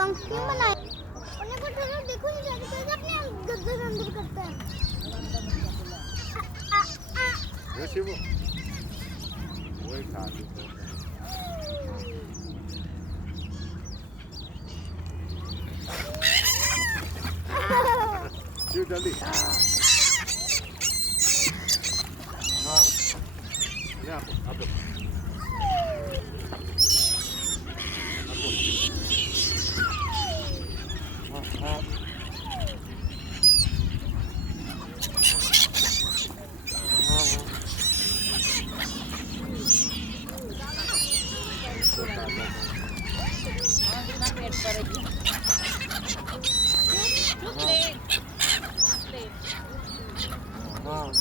पंख क्यों बनाए? उन्हें को थोड़ा देखो नहीं जाते कैसे अपने गद्दे अंदर करता है। ये शिवू वही खा ली शिव जल्दी हाँ ले आपको हाँ हाँ